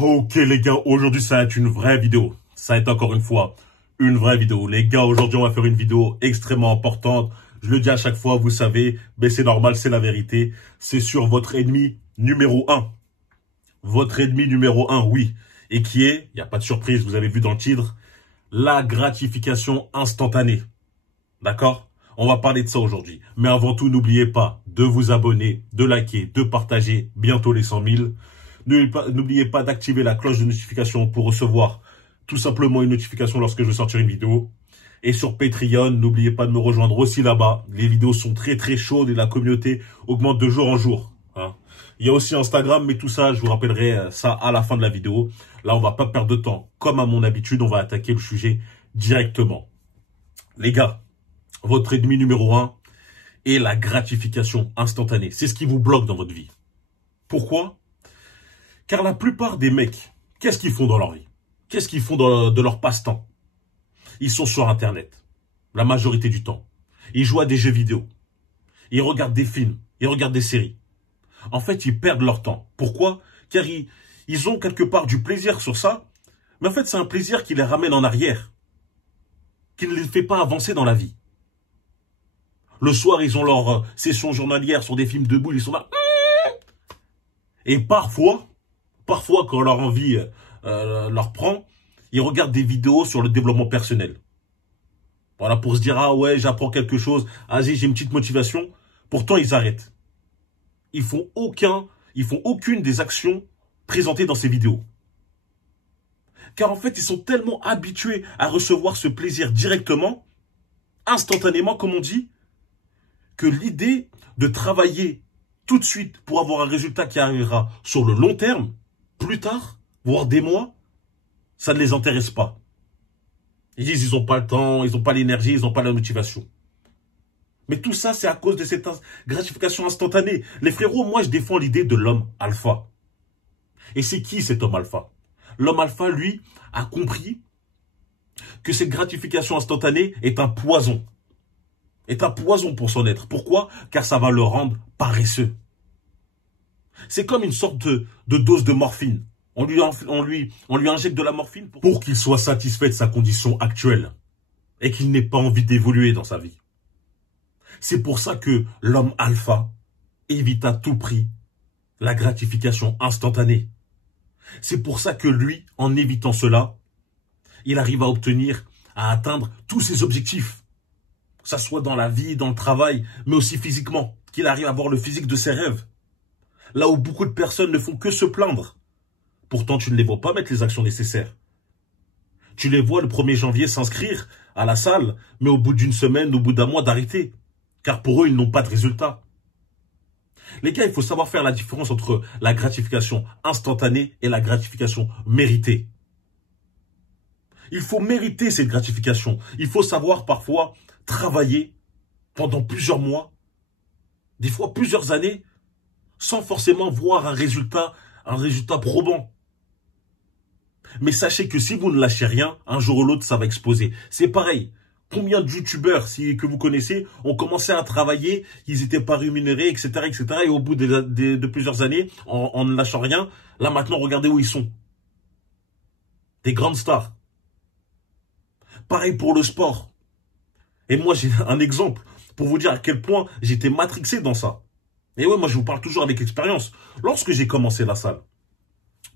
Ok les gars, aujourd'hui ça va être une vraie vidéo. Ça va être encore une fois une vraie vidéo. Les gars, aujourd'hui on va faire une vidéo extrêmement importante. Je le dis à chaque fois, vous savez, mais c'est normal, c'est la vérité. C'est sur votre ennemi numéro 1. Votre ennemi numéro 1, oui. Et qui est, il n'y a pas de surprise, vous avez vu dans le titre, la gratification instantanée. D'accord ? On va parler de ça aujourd'hui. Mais avant tout, n'oubliez pas de vous abonner, de liker, de partager bientôt les 100 000. N'oubliez pas d'activer la cloche de notification pour recevoir tout simplement une notification lorsque je vais sortir une vidéo. Et sur Patreon, n'oubliez pas de me rejoindre aussi là-bas. Les vidéos sont très très chaudes et la communauté augmente de jour en jour. Hein. Il y a aussi Instagram, mais tout ça, je vous rappellerai ça à la fin de la vidéo. Là, on va pas perdre de temps. Comme à mon habitude, on va attaquer le sujet directement. Les gars, votre ennemi numéro 1 est la gratification instantanée. C'est ce qui vous bloque dans votre vie. Pourquoi ? Car la plupart des mecs, qu'est-ce qu'ils font dans leur vie? Qu'est-ce qu'ils font de leur passe-temps? Ils sont sur Internet, la majorité du temps. Ils jouent à des jeux vidéo. Ils regardent des films. Ils regardent des séries. En fait, ils perdent leur temps. Pourquoi? Car ils ont quelque part du plaisir sur ça. Mais en fait, c'est un plaisir qui les ramène en arrière. Qui ne les fait pas avancer dans la vie. Le soir, ils ont leur session journalière sur des films de boules. Ils sont là. Et parfois, quand leur envie leur prend, ils regardent des vidéos sur le développement personnel. Voilà, pour se dire, ah ouais, j'apprends quelque chose, vas-y, j'ai une petite motivation. Pourtant, ils arrêtent. Ils font aucune des actions présentées dans ces vidéos. Car en fait, ils sont tellement habitués à recevoir ce plaisir directement, instantanément, comme on dit, que l'idée de travailler tout de suite pour avoir un résultat qui arrivera sur le long terme, plus tard, voire des mois, ça ne les intéresse pas. Ils disent ils n'ont pas le temps, ils n'ont pas l'énergie, ils n'ont pas la motivation. Mais tout ça, c'est à cause de cette gratification instantanée. Les frérots, moi, je défends l'idée de l'homme alpha. Et c'est qui cet homme alpha? L'homme alpha, lui, a compris que cette gratification instantanée est un poison. Est un poison pour son être. Pourquoi? Car ça va le rendre paresseux. C'est comme une sorte de dose de morphine. On lui injecte de la morphine pour qu'il soit satisfait de sa condition actuelle et qu'il n'ait pas envie d'évoluer dans sa vie. C'est pour ça que l'homme alpha évite à tout prix la gratification instantanée. C'est pour ça que lui, en évitant cela, il arrive à atteindre tous ses objectifs. Que ça soit dans la vie, dans le travail, mais aussi physiquement. Qu'il arrive à avoir le physique de ses rêves. Là où beaucoup de personnes ne font que se plaindre. Pourtant, tu ne les vois pas mettre les actions nécessaires. Tu les vois le 1er janvier s'inscrire à la salle, mais au bout d'une semaine, au bout d'un mois, d'arrêter. Car pour eux, ils n'ont pas de résultat. Les gars, il faut savoir faire la différence entre la gratification instantanée et la gratification méritée. Il faut mériter cette gratification. Il faut savoir parfois travailler pendant plusieurs mois, des fois plusieurs années, sans forcément voir un résultat probant. Mais sachez que si vous ne lâchez rien, un jour ou l'autre, ça va exploser. C'est pareil. Combien de youtubeurs que vous connaissez ont commencé à travailler, ils n'étaient pas rémunérés, etc., etc. Et au bout de plusieurs années, en ne lâchant rien, là maintenant, regardez où ils sont. Des grandes stars. Pareil pour le sport. Et moi, j'ai un exemple pour vous dire à quel point j'étais matrixé dans ça. Et ouais, moi, je vous parle toujours avec expérience. Lorsque j'ai commencé la salle,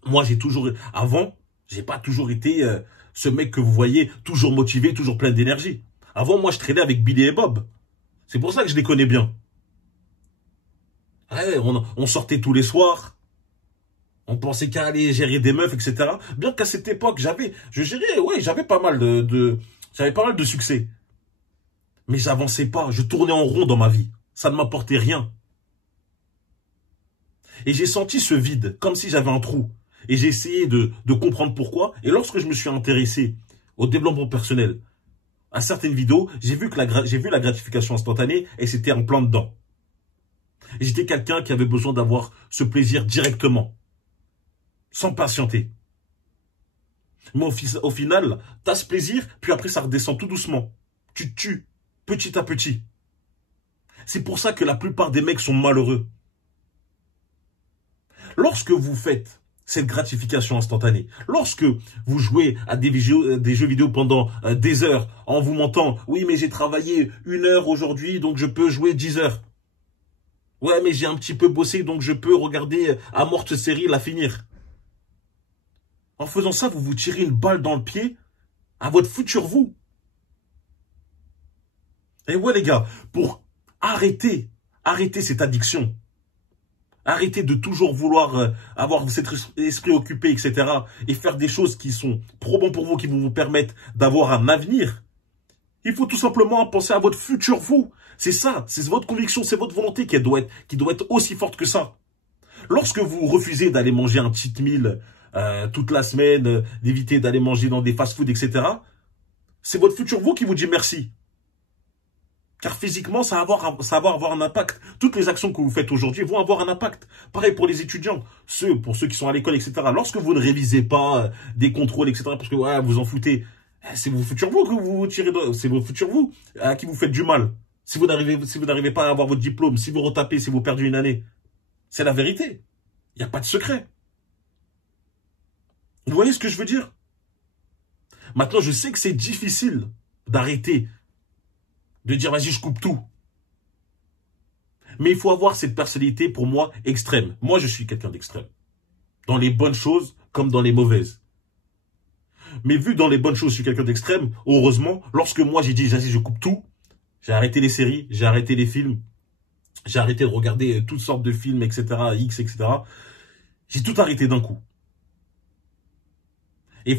moi, j'ai pas toujours été ce mec que vous voyez, toujours motivé, toujours plein d'énergie. Avant, moi, je traînais avec Billy et Bob. C'est pour ça que je les connais bien. Ouais, on sortait tous les soirs. On pensait qu'à aller gérer des meufs, etc. Bien qu'à cette époque, j'avais pas mal de succès. Mais j'avançais pas, je tournais en rond dans ma vie. Ça ne m'apportait rien. Et j'ai senti ce vide, comme si j'avais un trou. Et j'ai essayé de comprendre pourquoi. Et lorsque je me suis intéressé au développement personnel, à certaines vidéos, j'ai vu la gratification instantanée et c'était en plein dedans. Et j'étais quelqu'un qui avait besoin d'avoir ce plaisir directement, sans patienter. Mais au final, tu as ce plaisir, puis après ça redescend tout doucement. Tu te tues, petit à petit. C'est pour ça que la plupart des mecs sont malheureux. Lorsque vous faites cette gratification instantanée. Lorsque vous jouez à des jeux vidéo pendant des heures en vous mentant, oui mais j'ai travaillé 1 heure aujourd'hui donc je peux jouer 10 heures. Ouais mais j'ai un petit peu bossé donc je peux regarder à morte série la finir. En faisant ça, vous vous tirez une balle dans le pied à votre futur vous. Et ouais les gars, pour arrêter cette addiction, arrêtez de toujours vouloir avoir cet esprit occupé, etc. et faire des choses qui sont trop bonnes pour vous, qui vont vous permettre d'avoir un avenir. Il faut tout simplement penser à votre futur vous. C'est ça, c'est votre conviction, c'est votre volonté qui doit être aussi forte que ça. Lorsque vous refusez d'aller manger un cheat meal toute la semaine, d'éviter d'aller manger dans des fast-food, etc., c'est votre futur vous qui vous dit merci. Car physiquement, ça va avoir un impact. Toutes les actions que vous faites aujourd'hui vont avoir un impact. Pareil pour les étudiants, pour ceux qui sont à l'école, etc. Lorsque vous ne révisez pas des contrôles, etc., parce que ouais, vous en foutez, c'est vos futurs vous que vous tirez, c'est vos futurs vous à qui vous faites du mal. Si vous n'arrivez pas à avoir votre diplôme, si vous retapez, si vous perdez une année, c'est la vérité. Il n'y a pas de secret. Vous voyez ce que je veux dire? Maintenant, je sais que c'est difficile d'arrêter, de dire, vas-y, je coupe tout. Mais il faut avoir cette personnalité, pour moi, extrême. Moi, je suis quelqu'un d'extrême. Dans les bonnes choses, comme dans les mauvaises. Mais vu dans les bonnes choses, je suis quelqu'un d'extrême, heureusement, lorsque moi, j'ai dit, vas-y, je coupe tout, j'ai arrêté les séries, j'ai arrêté les films, j'ai arrêté de regarder toutes sortes de films, etc., X, etc. J'ai tout arrêté d'un coup. Et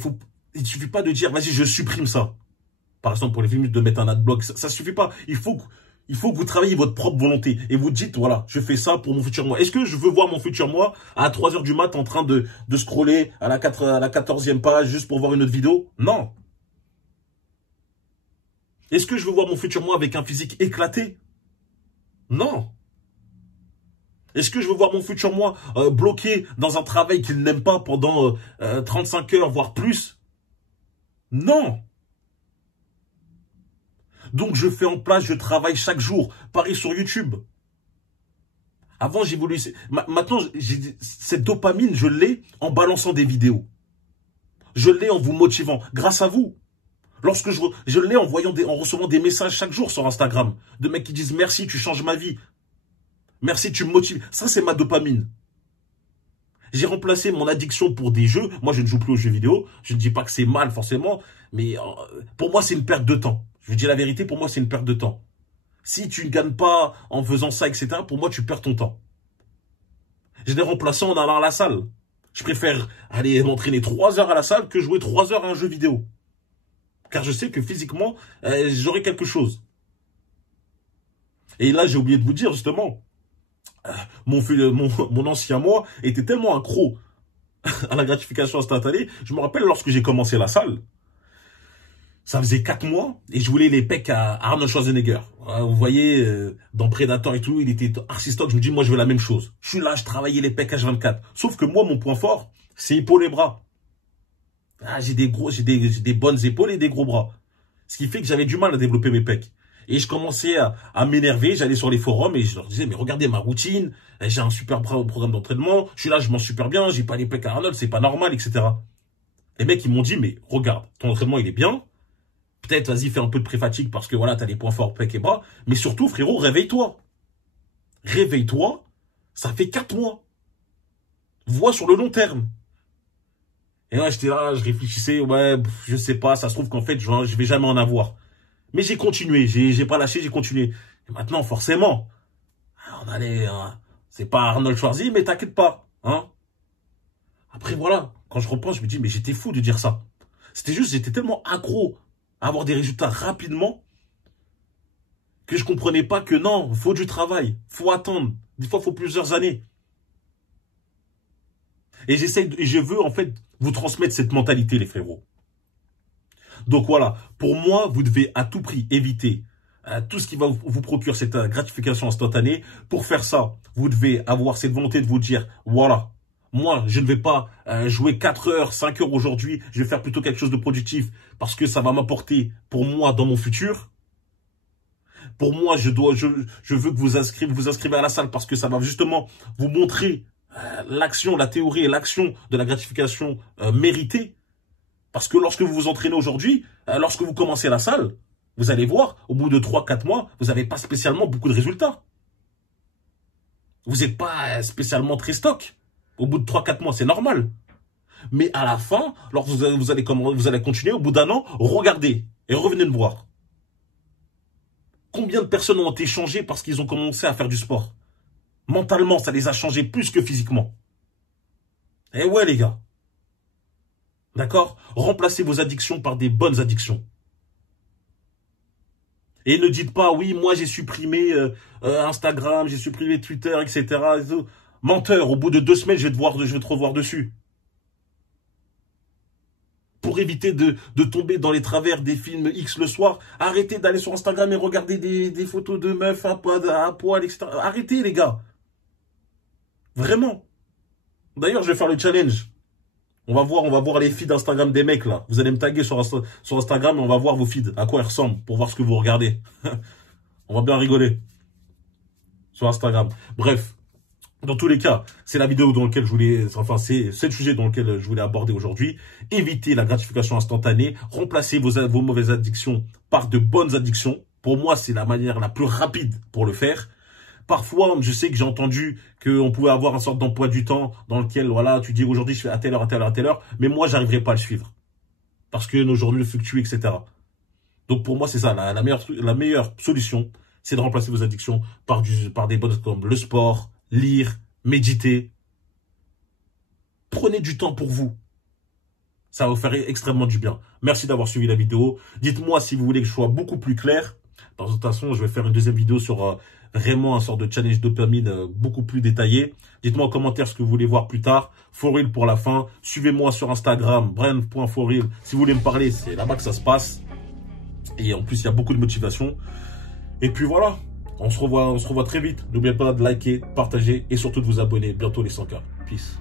il ne suffit pas de dire, vas-y, je supprime ça. Par exemple, pour les films, de mettre un adblock, ça ne suffit pas. Il faut que vous travailliez votre propre volonté. Et vous dites, voilà, je fais ça pour mon futur moi. Est-ce que je veux voir mon futur moi à 3 h du mat en train de scroller à la 14e page juste pour voir une autre vidéo? Non. Est-ce que je veux voir mon futur moi avec un physique éclaté? Non. Est-ce que je veux voir mon futur moi bloqué dans un travail qu'il n'aime pas pendant 35 heures, voire plus? Non. Donc je fais en place, je travaille chaque jour. Pareil sur YouTube. Avant j'ai voulu... Maintenant, cette dopamine, je l'ai en balançant des vidéos. Je l'ai en vous motivant, grâce à vous. Lorsque je l'ai en recevant des messages chaque jour sur Instagram. De mecs qui disent merci, tu changes ma vie. Merci, tu me motives. Ça, c'est ma dopamine. J'ai remplacé mon addiction pour des jeux. Moi, je ne joue plus aux jeux vidéo. Je ne dis pas que c'est mal, forcément. Mais pour moi, c'est une perte de temps. Je vous dis la vérité, pour moi, c'est une perte de temps. Si tu ne gagnes pas en faisant ça, etc., pour moi, tu perds ton temps. Je l'ai remplacé en allant à la salle. Je préfère aller m'entraîner 3 heures à la salle que jouer 3 heures à un jeu vidéo. Car je sais que physiquement, j'aurai quelque chose. Et là, j'ai oublié de vous dire, justement, mon ancien moi était tellement accro à la gratification instantanée. Je me rappelle lorsque j'ai commencé la salle, ça faisait 4 mois et je voulais les pecs à Arnold Schwarzenegger. Vous voyez, dans Predator et tout, il était archi stock. Je me dis, moi, je veux la même chose. Je suis là, je travaillais les pecs H24. Sauf que moi, mon point fort, c'est épaules et bras. Ah, j'ai des bonnes épaules et des gros bras. Ce qui fait que j'avais du mal à développer mes pecs. Et je commençais à m'énerver, j'allais sur les forums et je leur disais, mais regardez ma routine, j'ai un super programme d'entraînement, je suis là, je mange super bien, j'ai pas les pecs à Arnold, c'est pas normal, etc. Les mecs, ils m'ont dit, mais regarde, ton entraînement, il est bien, peut-être, vas-y, fais un peu de pré-fatigue parce que voilà, t'as les points forts, pecs et bras, mais surtout, frérot, réveille-toi. Réveille-toi, ça fait 4 mois. Vois sur le long terme. Et là, j'étais là, je réfléchissais, ouais, je sais pas, ça se trouve qu'en fait, je vais jamais en avoir. Mais j'ai continué, j'ai pas lâché, j'ai continué. Et maintenant, forcément, on allait, c'est pas Arnold Schwarzenegger, mais t'inquiète pas, hein. Après, voilà, quand je repense, je me dis, mais j'étais fou de dire ça. C'était juste, j'étais tellement accro à avoir des résultats rapidement que je comprenais pas que non, faut du travail, faut attendre. Des fois, il faut plusieurs années. Et je veux, en fait, vous transmettre cette mentalité, les frérots. Donc voilà, pour moi, vous devez à tout prix éviter tout ce qui va vous procurer cette gratification instantanée. Pour faire ça, vous devez avoir cette volonté de vous dire, voilà, moi, je ne vais pas jouer 4 heures, 5 heures aujourd'hui, je vais faire plutôt quelque chose de productif parce que ça va m'apporter pour moi dans mon futur. Pour moi, je veux que vous inscrivez à la salle parce que ça va justement vous montrer l'action, la théorie et l'action de la gratification méritée. Parce que lorsque vous vous entraînez aujourd'hui, lorsque vous commencez la salle, vous allez voir, au bout de 3-4 mois, vous n'avez pas spécialement beaucoup de résultats. Vous n'êtes pas spécialement très stock. Au bout de 3-4 mois, c'est normal. Mais à la fin, lorsque vous allez continuer, au bout d'un an, regardez et revenez me voir. Combien de personnes ont été changées parce qu'ils ont commencé à faire du sport? Mentalement, ça les a changés plus que physiquement. Eh ouais, les gars. D'accord? Remplacez vos addictions par des bonnes addictions. Et ne dites pas, oui, moi j'ai supprimé Instagram, j'ai supprimé Twitter, etc. Menteur, au bout de 2 semaines, je vais te revoir dessus. Pour éviter de tomber dans les travers des films X le soir, arrêtez d'aller sur Instagram et regarder des photos de meufs à poil, etc. Arrêtez, les gars. Vraiment. D'ailleurs, je vais faire le challenge. On va voir les feeds d'Instagram des mecs, là. Vous allez me taguer sur Instagram et on va voir vos feeds, à quoi ils ressemblent, pour voir ce que vous regardez. On va bien rigoler. Sur Instagram. Bref. Dans tous les cas, c'est la vidéo dans laquelle c'est le sujet dans lequel je voulais aborder aujourd'hui. Évitez la gratification instantanée. Remplacez vos mauvaises addictions par de bonnes addictions. Pour moi, c'est la manière la plus rapide pour le faire. Parfois, je sais que j'ai entendu qu'on pouvait avoir une sorte d'emploi du temps dans lequel, voilà, tu dis aujourd'hui je fais à telle heure, à telle heure, à telle heure, mais moi, j'arriverai pas à le suivre. Parce que nos journées fluctuent, etc. Donc pour moi, c'est ça, la meilleure solution, c'est de remplacer vos addictions par des bonnes comme le sport, lire, méditer. Prenez du temps pour vous. Ça va vous faire extrêmement du bien. Merci d'avoir suivi la vidéo. Dites-moi si vous voulez que je sois beaucoup plus clair. De toute façon, je vais faire une deuxième vidéo sur vraiment un sort de challenge dopamine beaucoup plus détaillé. Dites-moi en commentaire ce que vous voulez voir plus tard. For real pour la fin. Suivez-moi sur Instagram, brian.forreal. Si vous voulez me parler, c'est là-bas que ça se passe. Et en plus, il y a beaucoup de motivation. Et puis voilà, on se revoit très vite. N'oubliez pas de liker, partager et surtout de vous abonner. Bientôt les 100K. Peace.